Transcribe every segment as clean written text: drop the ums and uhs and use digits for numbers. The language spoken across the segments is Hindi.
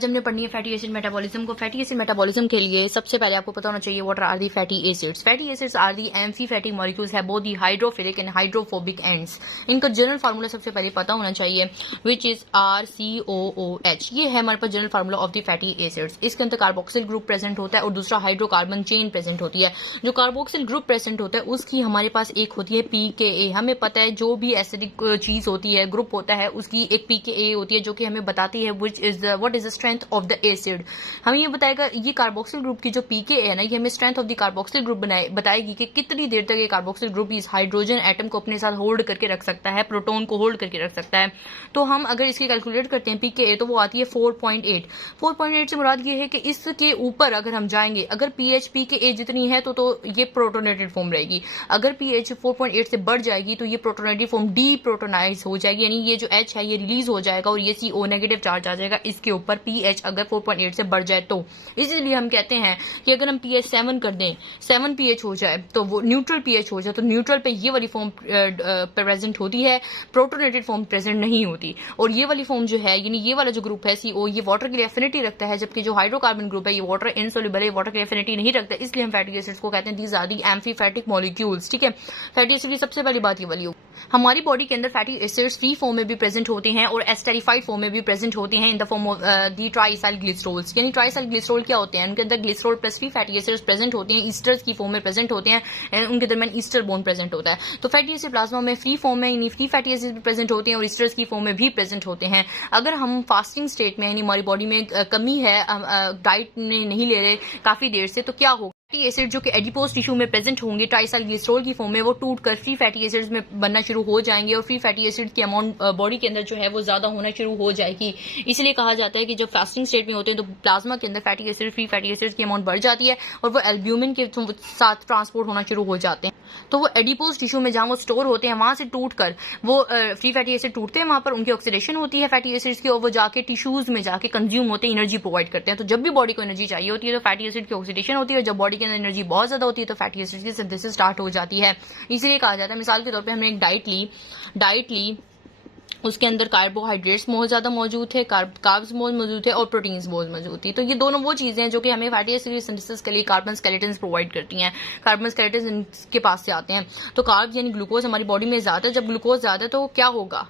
आज हमने पढ़नी है फैटी एसिड मेटाबॉलिज्म को। फैटी एसिड मेटाबॉलिज्म के लिए सबसे पहले आपको पता होना चाहिए what are the fatty acids. Fatty acids are the amphipathic molecules है both the hydrophilic and hydrophobic ends. इनका जनरल फार्मूला सबसे पहले पता होना चाहिए विच इज RCOOH। ये है हमारे पास general formula of the fatty acids. इसके अंदर कार्बोक्सिल ग्रुप प्रेजेंट होता है और दूसरा हाइड्रोकार्बन चेन प्रेजेंट होती है। जो कार्बोक्सिल ग्रुप प्रेजेंट होता है उसकी हमारे पास एक होती है pKa। हमें पता है जो भी एसिडिक चीज होती है, ग्रुप होता है, उसकी एक pKa होती है जो कि हमें बताती है what is the strength of the acid. हमें ये बताएगा ये कार्बोक्सिल ग्रुप की जो pKa है ना, ये हमें strength of the carboxyl group बताएगी कि कितनी देर तक ये कार्बोक्सिल ग्रुप इस हाइड्रोजन एटम को अपने साथ होल्ड करके रख सकता है, प्रोटॉन को होल्ड करके रख सकता है। तो हम अगर इसकी कैलकुलेट करते हैं pKa तो वो आती है 4.8। 4.8 से मुराद ये है कि इसके ऊपर अगर हम जाएंगे, अगर pH pKa जितनी है तो ये प्रोटोनेटेड फॉर्म रहेगी। अगर pH 4.8 से बढ़ जाएगी तो ये प्रोटोनेटेड फॉर्म डीप्रोटोनाइज हो जाएगी, यानी ये जो H है ये रिलीज हो जाएगा और ये CO नेगेटिव चार्ज आ जाएगा इसके ऊपर pH अगर 4.8 से बढ़ जाए तो। इसीलिए हम कहते हैं कि अगर हम pH 7 कर दें, 7 pH हो जाए तो वो न्यूट्रल pH हो जाए, तो न्यूट्रल पे ये वाली फॉर्म प्रेजेंट होती है, प्रोटोनेटेड फॉर्म प्रेजेंट नहीं होती। और ये वाली फॉर्म जो है, यानी ये वाला जो ग्रुप है CO, ये वाटर के लिए एफिनिटी रखता है, जबकि जो हाइड्रोकार्बन ग्रुप है ये वाटर इनसोल्युबल है, वाटर के लिए एफिनिटी नहीं रखता। इसलिए हम फैटी एसिड्स को कहते हैं दीज आर दी एम्फीफैटिक मॉलिक्यूल्स। ठीक है, फैटी एसिड की सबसे पहली बात ये वाली हो। हमारी बॉडी के अंदर फैटी एसिड्स फ्री फॉर्म में भी प्रेजेंट होते हैं और एस्टेरिफाइड फॉर्म में भी प्रेजेंट होते हैं in the form of the triacyl glycerols. यानी ट्राइसाइल ग्लिसरॉल क्या होते हैं? उनके अंदर glycerol plus free fatty acids present होते हैं, ईस्टर्स की फॉर्म में प्रेजेंट होते हैं, उनके दरमियान ईस्टर बॉन्ड प्रेजेंट होता है। तो फैटी एसिड प्लाज्मा में फ्री फॉर्म में यानी फ्री फैटी एसिड भी प्रेजेंट होते हैं और ईस्टर्स की फॉर्म में भी प्रेजेंट होते हैं। अगर हम फास्टिंग स्टेट में यानी हमारी बॉडी में कमी है, डाइट में नहीं ले रहे काफी देर से, तो क्या होगा? फैटी एसिड जो कि एडिपोज टिश्यू में प्रेजेंट होंगे ट्राइसाइल ग्लिसरॉल की फॉर्म में, वो टूटकर फ्री फैटी एसिड्स में बनना शुरू हो जाएंगे और फ्री फैटी एसिड की अमाउंट बॉडी के अंदर जो है वो ज्यादा होना शुरू हो जाएगी। इसलिए कहा जाता है कि जब फास्टिंग स्टेट में होते हैं तो प्लाज्मा के अंदर fatty acid free fatty acid की अमाउंट बढ़ जाती है और वो एल्ब्यूमिन के साथ ट्रांसपोर्ट होना शुरू हो जाते हैं। तो वो एडिपोज टिश्यू में जहां वो स्टोर होते हैं वहां से टूटकर वो फ्री फैटी एसिड टूटते हैं, वहां पर उनकी ऑक्सीडेशन होती है फैटी एसिड्स की और वो जाके टिश्यूज में जाके कंज्यूम होते हैं, एनर्जी प्रोवाइड करते हैं। तो जब भी बॉडी को एनर्जी चाहिए होती है तो फैटी एसिड की ऑक्सीडेशन होती है, जब बॉडी के अंदर एनर्जी बहुत ज्यादा होती है तो फैटी एसिड की सिंथेसिस स्टार्ट हो जाती है। इसीलिए कहा जाता है, मिसाल के तौर पे हमने एक डाइट ली, उसके अंदर कार्बोहाइड्रेट्स बहुत ज्यादा मौजूद थे, कार्ब्स बहुत मौजूद थे और प्रोटीन्स बहुत मौजूद थी। तो ये दोनों वो चीजें हैं जो कि हमें फैटी एसिड की सिंथेसिस के लिए कार्बन स्केलेटन्स प्रोवाइड करती हैं। कार्बन स्केलेटन्स इनके पास से आते हैं। तो कार्ब्स यानी ग्लूकोज हमारी बॉडी में ज्यादा है। जब ग्लूकोज ज्यादा है तो क्या होगा?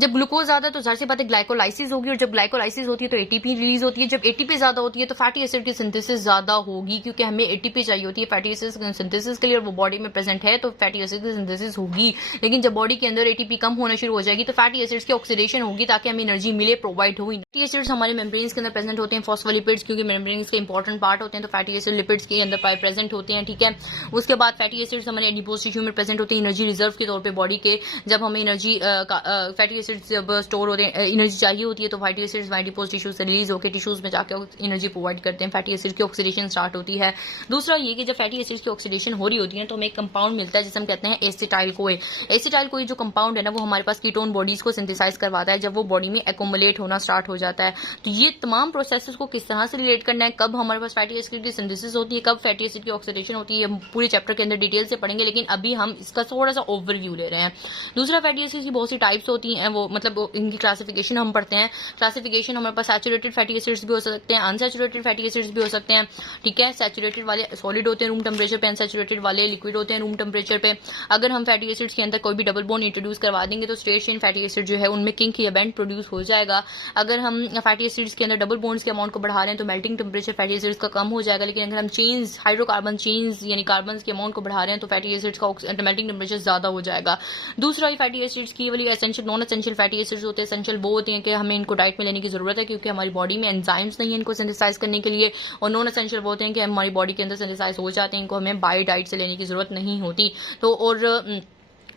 जब ग्लूकोज ज्यादा है तो जाहिर सी बात है ग्लाइकोलाइसिस होगी, और जब ग्लाइकोलाइसिस होती है तो एटीपी रिलीज होती है। जब एटीपी ज्यादा होती है तो फैटी एसिड की सिंथेसिस ज्यादा होगी, क्योंकि हमें एटीपी चाहिए होती है फैटी एसिड की सिंथेसिस के लिए और वो बॉडी में प्रेजेंट है तो फैटी एसिड की सिंथेसिस होगी। लेकिन जब बॉडी के अंदर एटीपी कम होना शुरू हो जाएगी तो फैटी एसिड्स की ऑक्सीडेशन होगी ताकि हमें एनर्जी मिले, प्रोवाइड हुई। फैटी एसिड्स हमारे मेम्ब्रेन्स के अंदर प्रेजेंट होते हैं, फॉस्फोलिपिड्स, क्योंकि मेम्ब्रेन्स के इंपॉर्टेंट पार्ट होते हैं तो फैटी एसिड लिपिड्स के अंदर प्रेजेंट होते हैं। ठीक है, उसके बाद फैटी एसिड्स हमारे एडिपोज टिश्यू में प्रेजेंट होते हैं एनर्जी रिजर्व के तौर पर बॉडी के। जब हमें एनर्जी फैटी एसिड्स जब स्टोर होते हैं, एनर्जी चाहिए होती है तो फैटी एसिड्स एडिपोज टिश्यू से रिलीज होकर टिश्यूज में जाकर एनर्जी प्रोवाइड करते हैं। फैटी एसिड की ऑक्सीडेशन स्टार्ट होती है। दूसरा ये कि जब फैटी एसिड की ऑक्सीडेशन हो रही होती है तो हमें एक कंपाउंड मिलता है जिसे हम कहते हैं एसिटाइल कोए। एसिटाइल कोए जो कंपाउंड है ना, वो हमारे पास कीटोन बॉडीज को सिंथेसाइज करवाता है जब वो बॉडी में एक्युमुलेट होना स्टार्ट हो जाता है। तो ये तमाम प्रोसेसेस को किस तरह से रिलेट करना है, कब हमारे पास फैटी एसिड की सिंथेसिस होती है, कब फैटी एसिड की ऑक्सीडेशन होती है, पूरे चैप्टर के अंदर डिटेल से पढ़ेंगे, लेकिन अभी हम इसका थोड़ा सा ओवरव्यू ले रहे हैं। दूसरा, फैटी एसिड की बहुत सी टाइप्स होती हैं, वो मतलब इनकी क्लासिफिकेशन हम पढ़ते हैं। क्लासिफिकेशन हमारे पास सैचुरेटेड फैटी एसिड्स भी हो सकते हैं, अनसैचुरेटेड फैटी एसिड्स भी हो सकते हैं। ठीक है, सैचुरेटेड वाले सॉलिड होते हैं रूम टेम्परेचर पे, अनसैचुरेटेड वाले लिक्विड होते हैं रूम टेम्परेचर पे। अगर हम फैटी एसिड्स के अंदर कोई भी डबल बॉन्ड इंट्रोड्यूस करवा देंगे तो स्ट्रेट चेन फैटी एसिड जो है उनमें किंक या बेंड प्रोड्यूस हो जाएगा। अगर हम फैटी एसिड्स के अंदर डबल बॉन्ड्स के अमाउंट को बढ़ा रहे हैं तो मेल्टिंग टेम्परेचर फैटी एसिड्स का कम हो जाएगा। लेकिन अगर हम चेन्स, हाइड्रोकार्बन चेन्स यानी कार्बन के अमाउंट को बढ़ा रहे हैं तो फैटी एसिड्स का मेल्टिंग टेम्परेचर ज्यादा हो जाएगा। दूसरा, फैटी एसिड्स की वाली essential non essential fatty acids होते हैं। एसेंशियल वो होते हैं कि हमें इनको डाइट में लेने की जरूरत है क्योंकि हमारी बॉडी में एंजाइम्स नहीं है इनको सिंथेसाइज करने के लिए, और नॉन एसेंशियल वो होते हैं कि हमारी बॉडी के अंदर सिंथेसाइज हो जाते हैं, इनको हमें बायो डाइट से लेने की जरूरत नहीं होती। तो और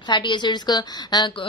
फैटी एसिड्स का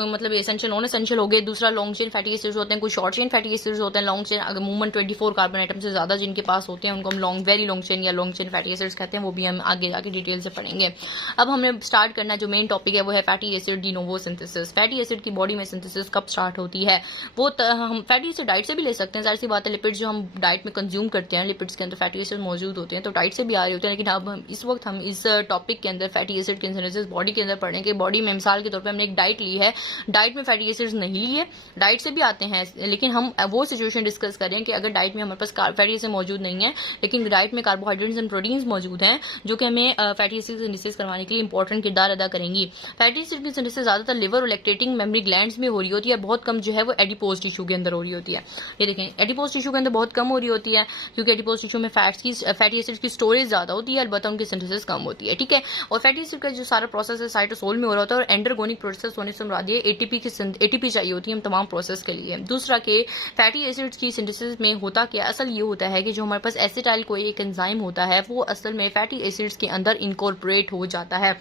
मतलब एसेंशियल नॉन एसेंशियल हो गए। दूसरा, लॉन्ग चेन फैटी एसिड्स होते हैं, कुछ शॉर्ट चेन फैटी एसिड्स होते हैं। लॉन्ग चेन अगर मूवमेंट 24 कार्बन आइटम से ज्यादा जिनके पास होते हैं उनको हम वेरी लॉन्ग चेन या लॉन्ग चेन फैटी एसिड्स कहते हैं, वो भी हम आगे जाके डिटेल से पढ़ेंगे। अब हमने स्टार्ट करना जो मेन टॉपिक है वो है fatty acid de novo synthesis. Fatty acid की बॉडी में सिंथेसिस कब स्टार्ट होती है? वो हम फैटी एसिड डाइट से भी ले सकते हैं, जाहिर सी बात है। लिपिड्स जो हम डाइट में कंज्यूम करते हैं, लिपिड्स के अंदर फैटी एसिड मौजूद होते हैं तो डाइट से भी आ रहे होते हैं। लेकिन अब इस वक्त हम इस टॉपिक के अंदर फैटी एसिड की सिंथेसिस बॉडी के अंदर पढ़ेंगे। बॉडी में मिसाल के तौर पे हमने एक डाइट ली है, डाइट में फैटी एसिड्स नहीं लिए, डाइट से भी आते हैं, लेकिन हम वो सिचुएशन डिस्कस करें कि अगर डाइट में हमारे पास फैटी एसिड मौजूद नहीं है लेकिन डाइट में कार्बोहाइड्रेट्स एंड प्रोटीन्स मौजूद हैं जो कि हमें फैटी एसिड सिंथेसिस करवाने के लिए इंपॉर्टेंट किरदार अदा करेंगी। फैटी एसिड की सिंथेसिस ज्यादातर लिवर और लैक्टेटिंग मेमोरी ग्लैंड्स में हो रही होती है, बहुत कम जो है वो एडिपोज टिश्यू के अंदर हो रही होती है। ये देखें, एडिपोज टिश्यू के अंदर बहुत कम हो रही होती है क्योंकि एडिपोज टिश्यू में फैटी एसिड की स्टोरेज ज्यादा होती है, अलबत्ता उनकी सिंथेसिस कम होती है। ठीक है, और फैटी एसिड का जो सारा प्रोसेस है साइटोसोल में हो रहा होता है और एंडरगोनिक प्रोसेस होने से मुराद ये एटीपी चाहिए होती है हम तमाम प्रोसेस के लिए। दूसरा कि फैटी एसिड्स की सिंथेसिस में होता क्या, असल ये होता है कि जो हमारे पास एसिटाइल कोई एक एंजाइम होता है वो असल में फैटी एसिड्स के अंदर इनकॉर्पोरेट हो जाता है।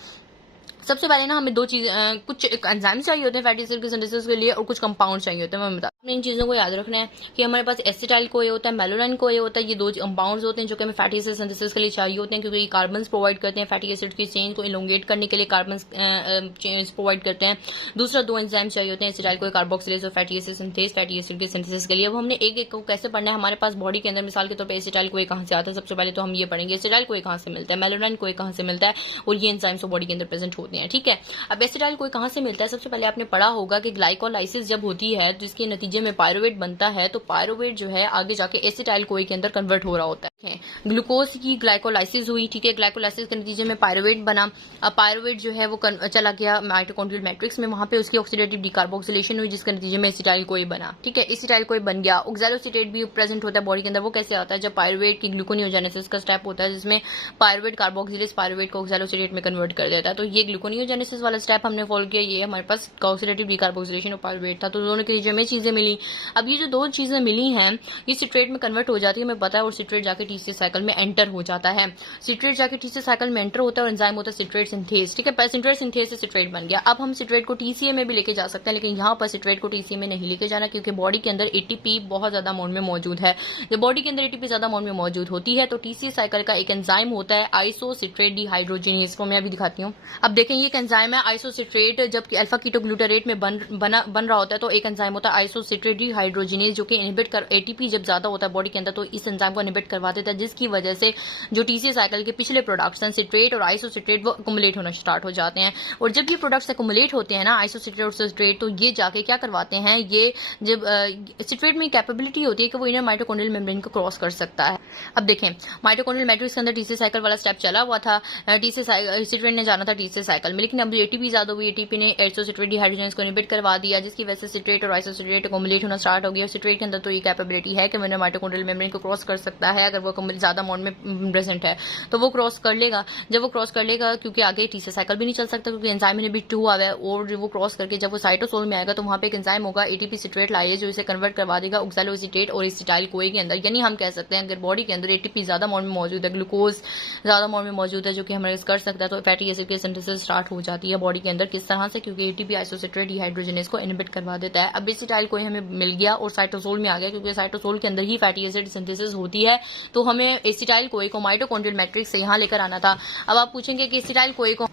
सबसे पहले ना हमें दो चीज कुछ एंजाइम चाहिए होते हैं फैटी एसिड के सिंथेसिस के लिए और कुछ कंपाउंड चाहिए होते हैं। मैं बता इन चीजों को याद रखना है कि हमारे पास एसिटाइल कोए होता है, मेलोनाइन कोए होता है, ये दो कंपाउंड्स होते हैं जो कि हमें फैटी एसिड सिंथेसिस के लिए चाहिए होते हैं क्योंकि ये कार्बन्स प्रोवाइड करते हैं फैटी एसिड की चेन को इलोंगेट करने के लिए, कार्बन्स चेन्स प्रोवाइड करते हैं। दूसरा दो एंजाइम चाहिए होते हैं एसिटाइल कोए कार्बोक्सिलेज और fatty acid synthase fatty acid के सिंथेसिस के लिए। अब हमने एक एक को कैसे पढ़ना है, हमारे पास बॉडी के अंदर मिसाल के तौर पर एसिटाइल कोए कहां से आता है, सबसे पहले तो हम ये पढ़ेंगे एसिटाइल कोए कहां से मिलता है, मेलोनाइन कोए कहां से मिलता है और ये एंजाइम्स बॉडी के अंदर प्रेजेंट होते हैं। ठीक है, अब एसिटाइल कोई कहां से मिलता है, सबसे पहले आपने पढ़ा होगा कि ग्लाइकोलाइसिस जब होती है जिसके नतीजे में पायरुवेट बनता है तो पायरुवेट जो है आगे जाके एसिटाइल कोई के अंदर कन्वर्ट हो रहा होता है। ग्लूकोज की ग्लाइकोलाइसिस हुई, ठीक है, ग्लाइकोलाइसिस के नतीजे में पायरुवेट बना, अब पायरुवेट जो है वो चला गया माइटोकॉन्ड्रियल मैट्रिक्स में, वहां पे उसकी ऑक्सीडेटिव डिकार्बोक्सिलेशन हुई जिसके नतीजे में एसिटाइल कोई बना। ठीक है, एसिटाइल कोई बन गया। ऑक्सैलोसिटेट भी प्रेजेंट होता है बॉडी के अंदर, वो कैसे आता है जब पायरुवेट की ग्लूकोनियोजेनेसिस का स्टेप होता है जिसमें पायरुवेट कार्बोक्सिलेज पायरुवेट को ऑक्सैलोसिटेट में कन्वर्ट कर देता है। तो ये ग्लूकोनियोजेनेसिस वाला स्टेप हमने फॉलो किया, ये हमारे पास ऑक्सीडेटिव डिकार्बोक्सिलेशन और पायरुवेट था, तो दोनों के नतीजे में चीजें मिली। अब ये जो दो चीजें मिली हैं ये सिट्रेट में कन्वर्ट हो जाती है, हमें पता है, और सिट्रेट जाके टीसीए साइकिल में एंटर हो जाता है। सिट्रेट जाके टीसीए साइकिल में एंटर होता है और एंजाइम होता है सिट्रेट सिंथेस। ठीक है, सिट्रेट सिंथेस से सिट्रेट बन गया। अब हम सिट्रेट को टीसीए में भी लेके जा सकते हैं लेकिन यहाँ पर सिट्रेट को टीसीए में नहीं लेके जाना क्योंकि बॉडी के अंदर एटीपी बहुत ज्यादा अमाउंट में मौजूद है। जब बॉडी के अंदर एटीपी ज्यादा अमाउंट में मौजूद होती है तो टीसीए साइकिल का एक एंजाइम होता है आइसोसिट्रेट डिहाइड्रोजिनेज, को मैं अभी दिखाती हूँ। अब देखें ये एक एंजाइम है आइसोसिट्रेट, जबकि अल्फा कीटोग्लूटारेट में बन रहा होता है तो एक एंजाइम होता है आइसोसिट्रेट डिहाइड्रोजिनेज जो कि इनहिबिट कर एटीपी जब ज्यादा होता है बॉडी के अंदर तो इस एंजाइम को इनहिबिट करवा देता है जिसकी वजह से जो टीसीए साइकिल के पिछले प्रोडक्ट्स हैं सिट्रेट और आइसोसिट्रेट वो अकुमुलेट होना स्टार्ट हो जाते हैं और जब ये प्रोडक्ट्स अकुमुलेट होते हैं ना आइसोसिट्रेट और सिट्रेट तो ये जाके क्या करवाते हैं, ये जब सिट्रेट में कैपेबिलिटी होती है कि वो इनर माइटोकॉन्ड्रियल मेम्ब्रेन को क्रॉस कर सकता है। अब देखें माइटोकॉन्ड्रियल मैट्रिक्स के अंदर टीसीए साइकिल वाला स्टेप चला हुआ था, सिट्रेट ने जाना था टीसीए साइकिल में, लेकिन अब एटीपी ज्यादा हुई, एटीपी ने आइसोसिट्रेट डिहाइड्रोजिनेज को इनहिबिट करवा दिया जिसकी वजह से सिट्रेट और आइसोसिट्रेट अकुमुलेट होना स्टार्ट हो गया। सिट्रेट के अंदर तो ये कैपेबिलिटी है कि वो माइटोकॉन्ड्रियल मेम्ब्रेन को क्रॉस कर सकता है, अगर वो ज्यादा अमाउंट में प्रेजेंट है तो वो क्रॉस कर लेगा। जब वो क्रॉस कर लेगा क्योंकि आगे टीसीए साइकिल भी नहीं चल सकता क्योंकि एंजाइम इनहिबिट हुआ है और वो क्रॉस करके जब वो साइटोसोल में आएगा तो वहां पे एक एंजाइम होगा एटीपी सिट्रेट लाइएज जो इसे कन्वर्ट करवा देगा ऑक्सैलोसिटेट और एसिटाइल कोए के अंदर। यानी हम कह सकते हैं अगर बॉडी के अंदर एटीपी ज्यादा अमाउंट में मौजूद है, ग्लूकोज ज्यादा अमाउंट में मौजूद है जो कि हमारे कर सकता है तो फैटी एसिड की सिंथेसिस स्टार्ट हो जाती है बॉडी के अंदर। किस तरह से, क्योंकि एटीपी आइसोसिट्रेट डिहाइड्रोजिनेज को इनहिबिट करवा देता है। अब एसिटाइल कोई हमें मिल गया और साइटोसोल में आ गया क्योंकि साइटोसोल के अंदर ही फैटी एसिड सिंथेसिस होती है तो हमें एसिटाइल कोई को माइटोकॉन्ड्रियल मैट्रिक्स से यहां लेकर आना था। अब आप पूछेंगे कि एसिटाइल कोई को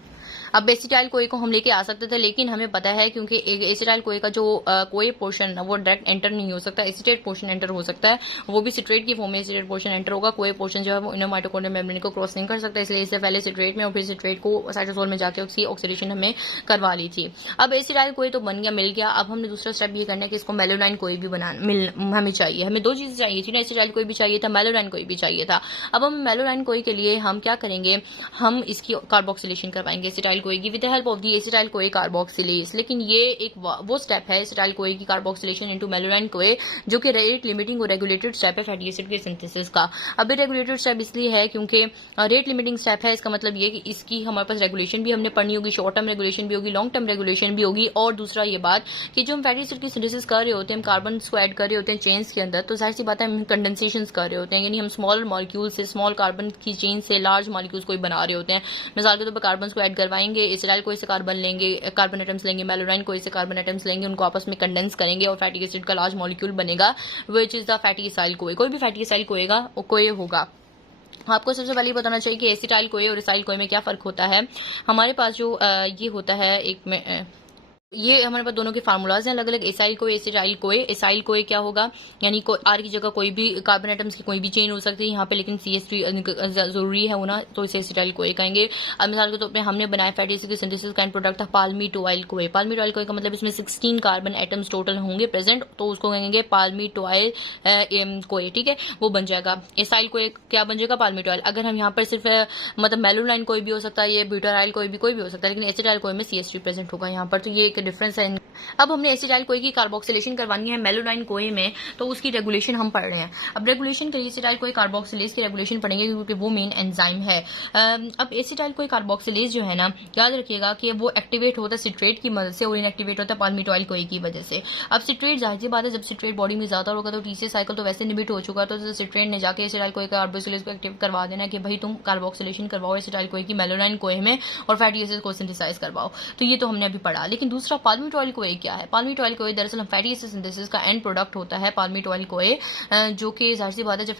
अब एसिटाइल कोई को हम लेके आ सकते थे लेकिन हमें पता है क्योंकि एसिटाइल कोई का जो कोई पोर्शन वो डायरेक्ट एंटर नहीं हो सकता, एसिटेट पोर्शन एंटर हो सकता है, वो भी सिट्रेट की फॉर्म में एसिटेट पोर्शन एंटर होगा, कोई पोर्शन जो है वो इनर माइटोकॉन्ड्रियल मेम्ब्रेन को क्रॉस नहीं कर सकता, इसलिए इससे पहले सिट्रेट में और फिर सिट्रेट को साइटोसोल में जाके उसकी ऑक्सीडेशन हमें करवा ली थी। अब एसिटाइल कोई तो बन गया, मिल गया। अब हमने दूसरा स्टेप ये करना है कि इसको मेलोनाइन कोई भी हमें चाहिए, हमें दो चीजें चाहिए थी ना, एसिटाइल कोई भी चाहिए था, मेलोनाइन कोई भी चाहिए था। अब हम मेलोनाइन कोई के लिए हम क्या करेंगे, हम इसकी कार्बोक्सिलेशन करवाएंगे एसिटाइल कोई की with the help of the acetyl CoA carboxylase. लेकिन ये एक वो स्टेप है एसिटाइल कोए की कार्बोक्सिलेशन इनटू मेलोनाइन कोए जो कि रेट लिमिटिंग और रेगुलेटेड स्टेप है फैटी एसिड के सिंथेसिस का। अब ये रेगुलेटेड स्टेप इसलिए है क्योंकि रेट लिमिटिंग स्टेप है, इसका मतलब ये कि इसकी हमारे पास रेगुलेशन भी हमने पढ़नी होगी, शॉर्ट टर्म रेगुलेशन भी होगी, लॉन्ग टर्म रेगुलेशन भी होगी। और दूसरा ये बात कि जो हम फैटी एसिड की सिंथेसिस कर रहे होते हैं, हम कार्बन को ऐड कर रहे होते हैं चेन्स के अंदर, तो जाहिर सी बात है हम कंडेंसेशन कर रहे होते हैं, यानी हम स्मॉल मॉलिक्यूल से स्मॉल कार्बन की चेन से लार्ज मॉलिक्यूल्स को बना रहे होते हैं। मिसाल के तौर पर कार्बन को ऐड करवाएंगे, एसिटाइल कोई से कार्बन लेंगे, कार्बन एटम्स लेंगे, मेलोनाइन कोई से कार्बन एटम्स लेंगे, उनको आपस में कंडेंस करेंगे और फैटी एसिड का लार्ज मॉलिक्यूल बनेगा which is the fatty acyl कोई। कोई भी फैटी एसाइल कोई होगा। आपको सबसे पहले बताना चाहिए कि एसिटाइल कोए और एसाइल कोए में क्या फर्क होता है। हमारे पास जो ये होता है एक में ये हमारे पास दोनों के फार्मूलाज हैं अलग अलग। एसाइल कोए, एसिटाइल कोए। एसाइल कोए क्या होगा, यानी आर की जगह कोई भी कार्बन एटम्स की कोई भी चेन हो सकती है यहाँ पे, लेकिन CH3 जरूरी है होना, तो इसे एसिटाइल कोए कहेंगे। अब मिसाल के तौर पे हमने बनाया फैटी एसिड की सिंथेसिस का एंड प्रोडक्ट था पाल्मिटोइल कोए। पाल्मिटोइल कोए का मतलब इसमें 16 कार्बन एटम्स टोटल होंगे प्रेजेंट, तो उसको कहेंगे पाल्मिटोइल कोए, ठीक है, वो बन जाएगा। एसाइल कोए क्या बन जाएगा, पाल्मिटोइल। अगर हम यहाँ पर सिर्फ मतलब मेलोनाइन कोई भी हो सकता है, ये ब्यूटाराइल कोई भी हो सकता है, लेकिन एसिटाइल कोए में CH3 प्रेजेंट होगा यहाँ पर, तो ये डिफरेंस है। अब हमने एसिटाइल कोए की कार्बोक्सिलेशन करवानी है मेलोनाइन कोए में, तो उसकी रेगुलेशन हम पढ़ रहे हैं। अब रेगुलेशन के लिए एसिटाइल कोए कार्बोक्सिलेज की रेगुलेशन पढ़ेंगे, क्योंकि वो मेन एंजाइम है। अब एसिटाइल कोए कार्बोक्सिलेज जो है ना, याद रखिएगा कि वो एक्टिवेट होता है सिट्रेट की मदद से और इनएक्टिवेट होता है पाल्मिटोइल कोए की वजह से। अब सिट्रेट जाहिर सी बात है, जब सिट्रेट बॉडी में ज्यादा होगा तो TCA साइकिल तो वैसे निबिट हो चुका, तो सिट्रेट ने जाके एसिटाइल कोए कार्बोक्सिलेज को एक्टिव करवा देना कि भाई तुम कार्बोक्सिलेशन करवाओ एसिटाइल कोए की मेलोनाइन कोए में और फैटी एसिड को सिंथेसाइज करवाओ। तो ये तो हमने अभी पढ़ा। लेकिन दूसरा पाल्मिटोइल कोए क्या है। पाल्मिटोइल कोए दरअसल हम फैटी एसिड सिंथेसिस का एंड प्रोडक्ट होता है पाल्मिटोइल कोए, जो कि जाहिर सी बात है जब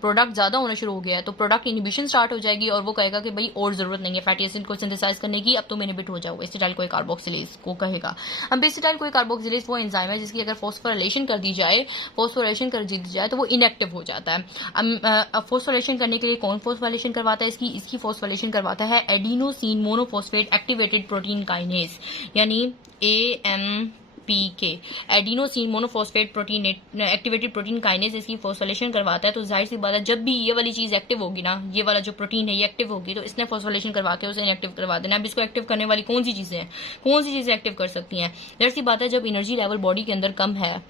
प्रोडक्ट ज्यादा होना शुरू हो गया है तो प्रोडक्ट इनिबिशन स्टार्ट हो जाएगी और वो कहेगा कि भाई और जरूरत नहीं है फैटी एसिड को सिंथेसाइज करने की, अब तुम इनिबिट हो जाओगे, एसिटाइल कोए कार्बोक्सिलेज को कहेगा। अब एसिटाइल कोए कार्बोक्सिलेज वो एंजाइम है जिसकी अगर फॉस्फोराइलेशन कर दी जाए तो वो इनएक्टिव हो जाता है। अब फॉस्फोराइलेशन करने के लिए कौन फॉस्फोराइलेशन करवाता है, इसकी फॉस्फोराइलेशन करवाता है adenosine monophosphate activated protein kinase, यानी AMPK, adenosine monophosphate protein activated protein kinase इसकी फॉस्फोराइलेशन करवाता है। तो जाहिर सी बात है जब भी ये वाली चीज एक्टिव होगी ना, ये वाला जो प्रोटीन है ये एक्टिव होगी, तो इसने फॉस्फोराइलेशन करवा के उसे इनएक्टिव करवा देना। अब इसको एक्टिव करने वाली कौन सी चीजें एक्टिव कर सकती हैं। जाहिर सी बात है जब एनर्जी लेवल बॉडी के अंदर कम है,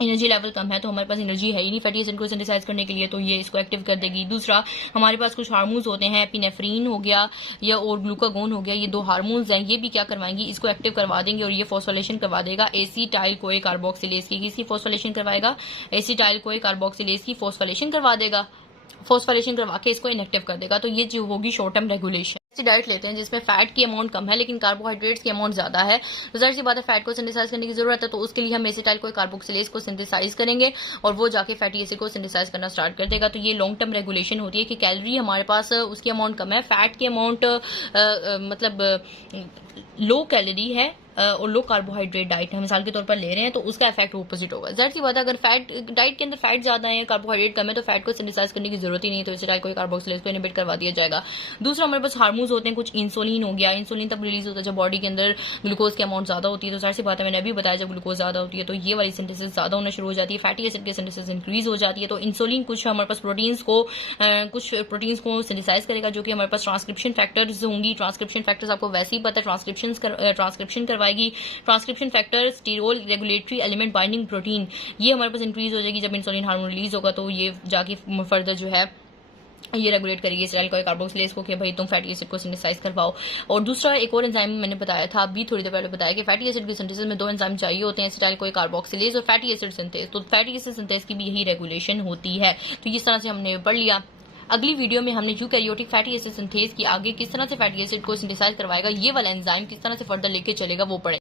तो हमारे पास एनर्जी है ही नहीं फैटी एसिड को सिंथेसाइज करने के लिए, तो ये इसको एक्टिव कर देगी। दूसरा, हमारे पास कुछ हार्मोन्स होते हैं, एपिनेफ्रीन हो गया या और ग्लूकागोन हो गया, ये 2 हार्मोन्स हैं, ये भी क्या करवाएंगी, इसको एक्टिव करवा देंगे और ये फॉस्फोराइलेशन करवा देगा एसिटाइल कोए कार्बोक्सिलेज की। किसकी फॉस्फोराइलेशन करवाएगा, एसिटाइल कोए कार्बोक्सिलेज की फॉस्फोराइलेशन करवा देगा, फॉस्फोराइलेशन करवा के इसको इनएक्टिव कर देगा। तो ये जो होगी शॉर्ट टर्म रेगुलेशन। ऐसी डाइट लेते हैं जिसमें फैट की अमाउंट कम है लेकिन कार्बोहाइड्रेट्स की अमाउंट ज्यादा है, तो जाहिर सी बात है फैट को सिंथेसाइज करने की जरूरत है, तो उसके लिए हम एसिटाइल कोए कार्बोक्सिलेज को सिंथेसाइज करेंगे और वो जाके फैटी एसिड को सिंथेसाइज करना स्टार्ट कर देगा। तो ये लॉन्ग टर्म रेगुलेशन होती है कि कैलोरी हमारे पास उसकी अमाउंट कम है, फैट की अमाउंट मतलब लो कैलोरी है और लो कार्बोहाइड्रेट डाइट है, मिसाल के तौर पर ले रहे हैं, तो उसका इफेक्ट ऑपोजिट होगा। जाहिर सी बात है अगर फैट डाइट के अंदर फैट ज्यादा है, कार्बोहाइड्रेट कम है, तो फैट को सिंथेसाइज करने की जरूरत ही नहीं, तो एसिटाइल कोए कार्बोक्सिलेज को इनहिबिट करवा दिया जाएगा। दूसरा, हमारे पास हार्मोन्स होते हैं, कुछ इंसुलिन हो गया, इंसुलिन तब रिलीज होता है जब बॉडी के अंदर ग्लूकोज की अमाउंट ज्यादा होती है, तो जाहिर सी बात है मैंने अभी बताया जब ग्लूकोज ज्यादा होती है तो ये वाली सिंथेसिस ज्यादा होना शुरू हो जाती है, फैटी एसिड की सिंथेसिस इंक्रीज हो जाती है। तो इंसुलिन कुछ हमारे पास प्रोटीन्स को सिंथेसाइज करेगा जो कि हमारे पास ट्रांसक्रिप्शन फैक्टर्स होंगी। ट्रांसक्रिप्शन फैक्टर्स आपको वैसे ही पता है, ट्रांसक्रिप्शन करवाएगी। Transcription factor sterol regulatory element binding protein, ये हमारे पास इंक्रीज हो जाएगी जब इंसुलिन हार्मोन रिलीज होगा, तो ये जाके फर्दर जो है ये रेगुलेट करेगी एसिटाइल कोए कार्बोक्सिलेज को कि भाई तुम फैटी एसिड को सिंथेसाइज करवाओ। और दूसरा एक और एंजाइम मैंने बताया था अभी थोड़ी देर पहले बताया कि फैटी एसिड की सिंथेसिस में 2 एंजाइम चाहिए होते हैं, एसिटाइल कोए कार्बोक्सिलेज और फैटी एसिड सिंथेस। तो फैटी एसिड सिंथेस की भी यही रेगुलेशन होती है। तो इस तरह से हमने पढ़ लिया। अगली वीडियो में हमने यूकैरियोटिक फैटी एसिड सिंथेस की आगे किस तरह से फैटी एसिड को सिंथेसाइज करवाएगा, ये वाला एंजाइम किस तरह से फर्दर लेके चलेगा वो पढ़े।